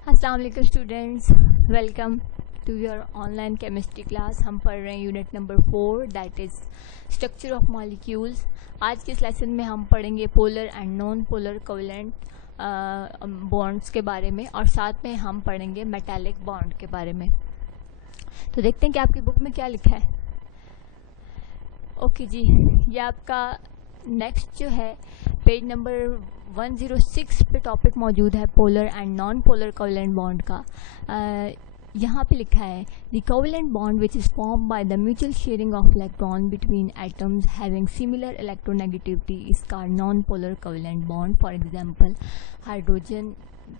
अस्सलाम वालेकुम students, welcome to your online chemistry class. हम पढ़ रहे हैं unit number 4 that is structure of molecules. आज के इस लेसन में हम पढ़ेंगे polar and non polar covalent bonds के बारे में और साथ में हम पढ़ेंगे मेटालिक बॉन्ड के बारे में। तो देखते हैं कि आपकी बुक में क्या लिखा है। ओके जी, ये आपका नेक्स्ट जो है पेज नंबर 106 पे टॉपिक मौजूद है polar and non polar covalent bond का। यहाँ पे लिखा है the covalent bond which is form by the mutual sharing of electron between atoms having similar electronegativity is called non polar covalent bond. For example hydrogen,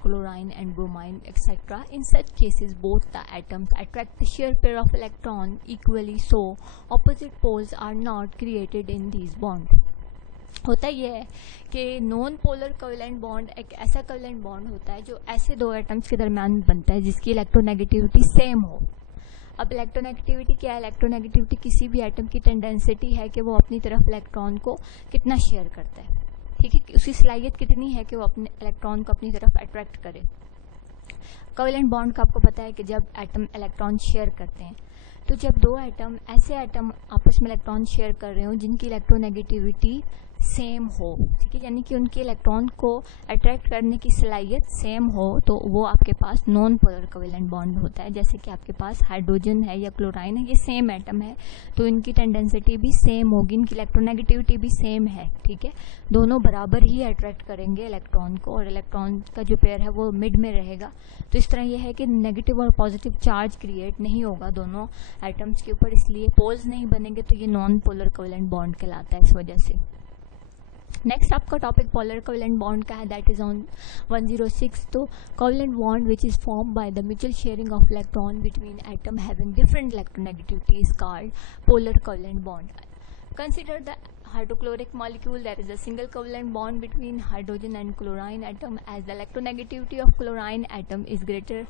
chlorine and bromine etc. In such cases both the atoms attract the shear pair of electron equally, so opposite poles are not created in these bonds. होता यह है कि non polar covalent bond एक ऐसा covalent bond होता है जो ऐसे दो एटम्स के दरमियान बनता है जिसकी इलेक्ट्रोनेगेटिविटी सेम हो। अब इलेक्ट्रोनेगेटिविटी क्या है? इलेक्ट्रोनेगेटिविटी किसी भी एटम की टेंडेंसिटी है कि वो अपनी तरफ इलेक्ट्रॉन को कितना शेयर करता है, ठीक है, उसकी सलाहियत कितनी है कि वो अपने इलेक्ट्रॉन को अपनी तरफ अट्रैक्ट करे। कोवेलेंट बॉन्ड का आपको पता है कि जब एटम इलेक्ट्रॉन शेयर करते हैं, तो जब दो एटम ऐसे एटम आपस में इलेक्ट्रॉन शेयर कर रहे हो जिनकी इलेक्ट्रोनेगेटिविटी सेम हो, ठीक है, यानी कि उनके इलेक्ट्रॉन को अट्रैक्ट करने की सलाहियत सेम हो, तो वो आपके पास नॉन पोलर कोवेलेंट बॉन्ड होता है। जैसे कि आपके पास हाइड्रोजन है या क्लोराइन है, ये सेम एटम है तो इनकी टेंडेंसिटी भी सेम होगी, इनकी इलेक्ट्रोनेगेटिविटी भी सेम है, ठीक है, दोनों बराबर ही अट्रैक्ट करेंगे इलेक्ट्रॉन को और इलेक्ट्रॉन का जो पेयर है वो मिड में रहेगा। तो इस तरह यह है कि नेगेटिव और पॉजिटिव चार्ज क्रिएट नहीं होगा दोनों एटम्स के ऊपर, इसलिए पोल्स नहीं बनेंगे, तो ये नॉन पोलर कोवेलेंट बॉन्ड कहलाता है इस वजह से। नेक्स्ट आपका टॉपिक पोलर कोवेलेंट बॉन्ड का है, दैट इज ऑन 106। तो covalent bond which is form by the mutual sharing of electron between atom having different electronegativity is called polar covalent bond. Consider the hydrochloric molecule, there is a single covalent bond between hydrogen and chlorine atom, as the electronegativity of chlorine atom is greater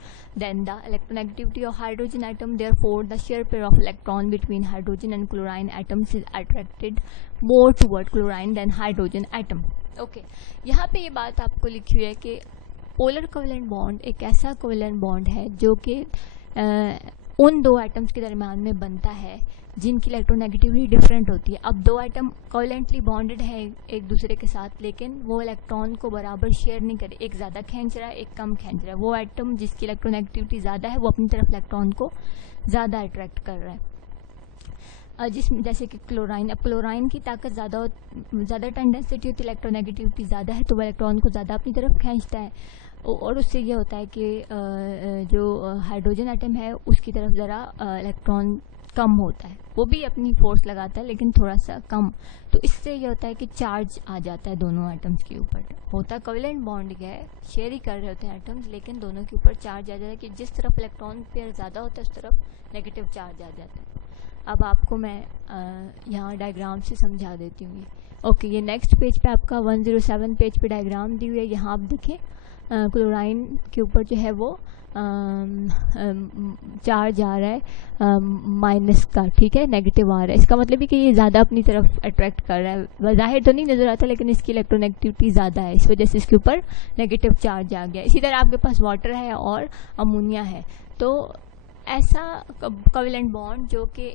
than the electronegativity of hydrogen atom, therefore the shear pair of electron between hydrogen and chlorine atoms is attracted more toward chlorine than hydrogen atom. Okay, यहाँ पे ये बात आपको लिखी हुई है कि polar covalent bond एक ऐसा कोवेलेंट बॉन्ड है जो कि उन दो एटम्स के दरमियान में बनता है जिनकी इलेक्ट्रोनेगेटिविटी डिफरेंट होती है। अब दो एटम कोवेलेंटली बॉन्डेड है एक दूसरे के साथ, लेकिन वो इलेक्ट्रॉन को बराबर शेयर नहीं करे, एक ज़्यादा खींच रहा है एक कम खींच रहा है। वो एटम जिसकी इलेक्ट्रोनेगेटिविटी ज़्यादा है वो अपनी तरफ इलेक्ट्रॉन को ज़्यादा अट्रैक्ट कर रहा है। जिसमें जैसे कि क्लोराइन, अब क्लोराइन की ताकत ज़्यादा टेंडेंसिटी होती है, इलेक्ट्रोनेगेटिविटी ज़्यादा है तो वो इलेक्ट्रॉन को ज़्यादा अपनी तरफ खींचता है, और उससे ये होता है कि जो हाइड्रोजन एटम है उसकी तरफ ज़रा इलेक्ट्रॉन कम होता है, वो भी अपनी फोर्स लगाता है लेकिन थोड़ा सा कम। तो इससे ये होता है कि चार्ज आ जाता है दोनों एटम्स के ऊपर। होता कोवेलेंट बॉन्ड क्या है, शेयर ही कर रहे होते हैं एटम्स लेकिन दोनों के ऊपर चार्ज आ जाता है कि जिस तरफ इलेक्ट्रॉन पेयर ज़्यादा होता है उस तरफ नेगेटिव चार्ज आ जाता है। अब आपको मैं यहाँ डायग्राम से समझा देती हूँ। ओके, ये नेक्स्ट पेज पे आपका 107 पेज पे डायग्राम दी हुई है। यहाँ आप देखें क्लोराइन के ऊपर जो है वो चार्ज आ रहा है माइनस का, ठीक है, नेगेटिव आ रहा है। इसका मतलब है कि ये ज़्यादा अपनी तरफ अट्रैक्ट कर रहा है, ज़ाहिर तो नहीं नज़र आता लेकिन इसकी इलेक्ट्रोनेगेटिविटी ज़्यादा है, इस वजह से इसके ऊपर नेगेटिव चार्ज आ गया। इसी तरह आपके पास वाटर है और अमोनिया है, तो ऐसा कोवेलेंट बॉन्ड जो कि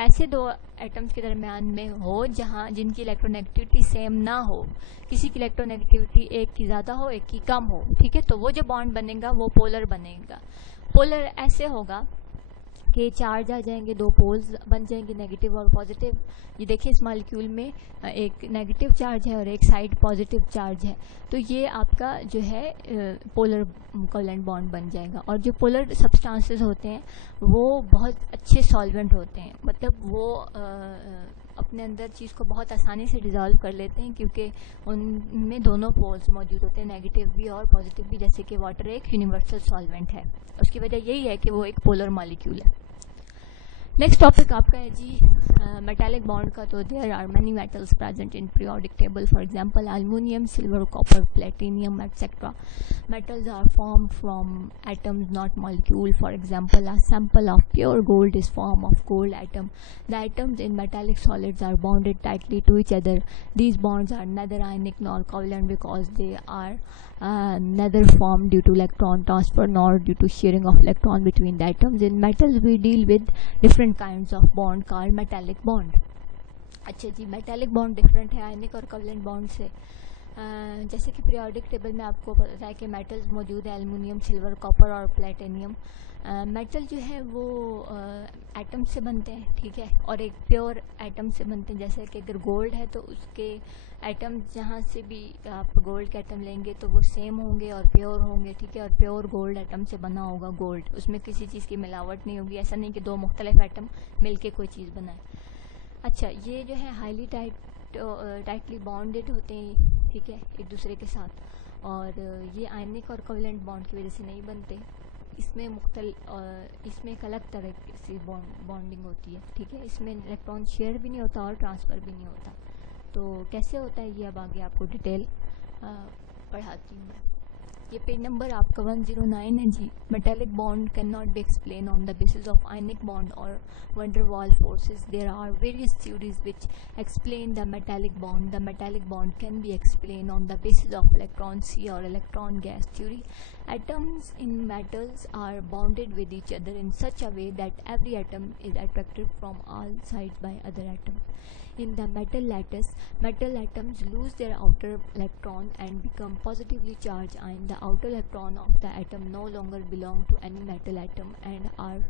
ऐसे दो एटम्स के दरमियान में हो जहाँ जिनकी इलेक्ट्रोनेगेटिविटी सेम ना हो, किसी की इलेक्ट्रोनेगेटिविटी एक की ज़्यादा हो एक की कम हो, ठीक है, तो वो जो बॉन्ड बनेगा वो पोलर बनेगा। पोलर ऐसे होगा कि चार्ज आ जाएंगे, दो पोल्स बन जाएंगे नेगेटिव और पॉजिटिव। ये देखिए इस मॉलिक्यूल में एक नेगेटिव चार्ज है और एक साइड पॉजिटिव चार्ज है, तो ये आपका जो है पोलर कोवेलेंट बॉन्ड बन जाएगा। और जो पोलर सब्सटेंसेस होते हैं वो बहुत अच्छे सॉल्वेंट होते हैं, मतलब वो अपने अंदर चीज़ को बहुत आसानी से डिज़ोल्व कर लेते हैं क्योंकि उनमें दोनों पोल्स मौजूद होते हैं, नेगेटिव भी और पॉजिटिव भी, जैसे कि वाटर एक यूनिवर्सल सॉल्वेंट है। उसकी वजह यही है कि वो एक पोलर मॉलिक्यूल है। नेक्स्ट टॉपिक आपका है जी मेटालिक बॉन्ड का। तो there are many metals present in periodic table, for example aluminium, silver, copper, platinum etcetera. Metals are formed from atoms, not molecule. For example, a sample of pure gold is form of gold atom. The atoms in metallic solids are bonded tightly to each other. These bonds are neither ionic nor covalent because they are neither formed due to electron transfer nor due to sharing of electron between the atoms. In metals, we deal with different kinds of bond called metallic bond. अच्छा जी, metallic bond different है आयनिक और covalent bond से। जैसे कि periodic table में आपको पता है कि मेटल्स मौजूद है, एल्युमिनियम, सिल्वर, कॉपर और प्लेटिनियम। मेटल जो है वो एटम से बनते हैं, ठीक है, और एक प्योर एटम से बनते हैं। जैसे कि अगर गोल्ड है तो उसके एटम जहाँ से भी आप गोल्ड के एटम लेंगे तो वो सेम होंगे और प्योर होंगे, ठीक है, और प्योर गोल्ड एटम से बना होगा गोल्ड, उसमें किसी चीज़ की मिलावट नहीं होगी। ऐसा नहीं कि दो मुख्तलिफ एटम मिलके कोई चीज़ बनाए। अच्छा, ये जो है हाईली टाइटली बॉन्डेड होते हैं, ठीक है, एक दूसरे के साथ, और ये आयनिक और कोवेलेंट बॉन्ड की वजह से नहीं बनते। इसमें एक अलग तरह से बॉन्डिंग होती है, ठीक है, इसमें इलेक्ट्रॉन शेयर भी नहीं होता और ट्रांसफ़र भी नहीं होता। तो कैसे होता है ये अब आगे आपको डिटेल पढ़ाती हूँ मैं। ये पेज नंबर आपका 109 है जी। Metallic bond can not be explain on the basis of ionic bond और van der Waals forces. There are various theories which explain the metallic bond. The metallic bond can be explain on the basis of electron sea और electron gas theory. Atoms in metals are bonded with each other in such a way that every atom is attracted from all sides by other atom. In the metal lattice, metal atoms lose their outer electron and become positively charged ion. The outer electron of the atom no longer belong to any metal atom and are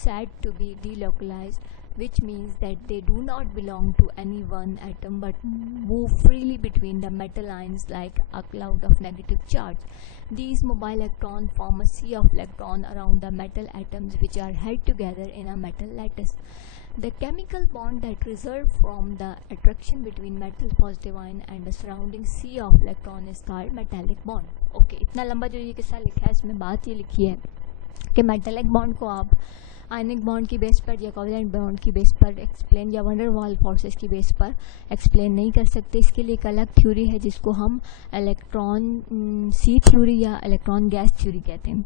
said to be delocalized, which means that they do not belong to any one atom but move freely between the metal ions like a cloud of negative charge. These mobile electrons form a sea of electrons around the metal atoms which are held together in a metal lattice. The chemical bond that results from the attraction between metal positive ion and the surrounding sea of electron is called metallic bond. Okay, इतना लंबा जो ये किस्सा लिखा है इसमें बात ये लिखी है कि मेटालिक बॉन्ड को आप आयनिक बॉन्ड की बेस पर या कोवेलेंट बॉन्ड की बेस पर एक्सप्लेन या वंडर वाल फोर्सेस की बेस पर एक्सप्लेन नहीं कर सकते। इसके लिए एक अलग थ्योरी है जिसको हम इलेक्ट्रॉन सी थ्योरी या इलेक्ट्रॉन गैस थ्योरी कहते हैं।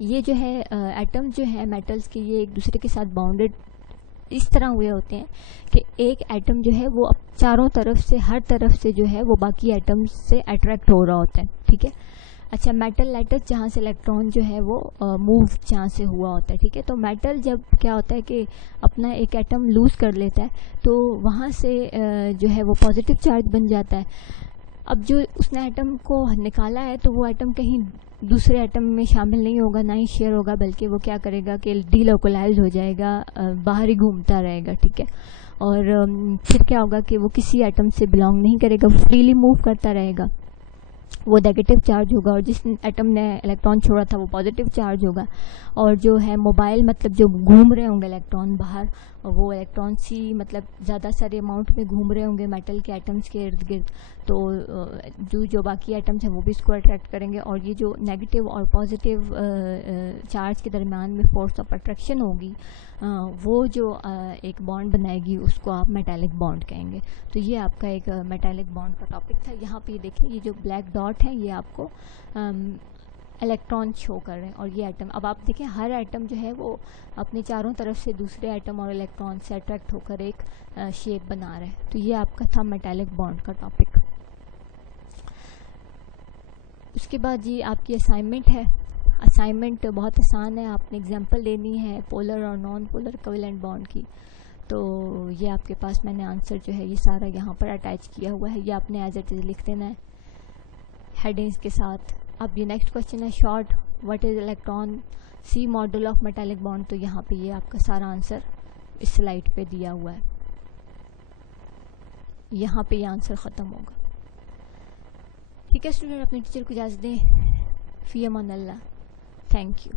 ये जो है एटम जो है मेटल्स के, ये एक दूसरे के साथ बाउंडेड इस तरह हुए होते हैं कि एक एटम जो है वो चारों तरफ से, हर तरफ से जो है वो बाकी एटम्स से अट्रैक्ट हो रहा होता है, ठीक है। अच्छा, मेटल लैटिस जहाँ से इलेक्ट्रॉन जो है वो मूव जहाँ से हुआ होता है, ठीक है। तो मेटल जब क्या होता है कि अपना एक एटम लूज़ कर लेता है तो वहाँ से जो है वो पॉजिटिव चार्ज बन जाता है। अब जो उसने एटम को निकाला है तो वो एटम कहीं दूसरे एटम में शामिल नहीं होगा, ना ही शेयर होगा, बल्कि वो क्या करेगा कि डीलोकलाइज हो जाएगा, बाहर ही घूमता रहेगा, ठीक है। और फिर क्या होगा कि वो किसी एटम से बिलोंग नहीं करेगा, फ्रीली मूव करता रहेगा, वो नेगेटिव चार्ज होगा, और जिस एटम ने इलेक्ट्रॉन छोड़ा था वो पॉजिटिव चार्ज होगा। और जो है मोबाइल मतलब जो घूम रहे होंगे इलेक्ट्रॉन बाहर, वो इलेक्ट्रॉन सी मतलब ज़्यादा सारे अमाउंट में घूम रहे होंगे मेटल के एटम्स के इर्द गिर्द, तो जो बाकी एटम्स हैं वो भी इसको अट्रैक्ट करेंगे, और ये जो नेगेटिव और पॉजिटिव चार्ज के दरमियान में फोर्स ऑफ अट्रैक्शन होगी, वो जो एक बॉन्ड बनाएगी उसको आप मेटालिक बॉन्ड कहेंगे। तो ये आपका एक मेटालिक बॉन्ड का टॉपिक था। यहाँ पे देखिए ये जो ब्लैक डॉट है ये आपको इलेक्ट्रॉन शो कर रहे हैं, और ये एटम, अब आप देखें हर एटम जो है वो अपने चारों तरफ से दूसरे एटम और इलेक्ट्रॉन से अट्रैक्ट होकर एक शेप बना रहे हैं। तो ये आपका था मेटालिक बॉन्ड का टॉपिक। उसके बाद जी आपकी असाइनमेंट है। असाइनमेंट बहुत आसान है, आपने एग्जांपल देनी है पोलर और नॉन पोलर कोवेलेंट बॉन्ड की। तो ये आपके पास मैंने आंसर जो है ये सारा यहाँ पर अटैच किया हुआ है, ये आपने एज इट इज़ लिख देना है हेडिंग्स के साथ। अब ये नेक्स्ट क्वेश्चन है short, what is electron sea model of metallic bond. तो यहाँ पे ये आपका सारा आंसर इस स्लाइड पे दिया हुआ है, यहाँ पे ये आंसर ख़त्म होगा। ठीक है स्टूडेंट, अपने टीचर को इजाज़त दें। फ़ी अमान अल्लाह, थैंक यू।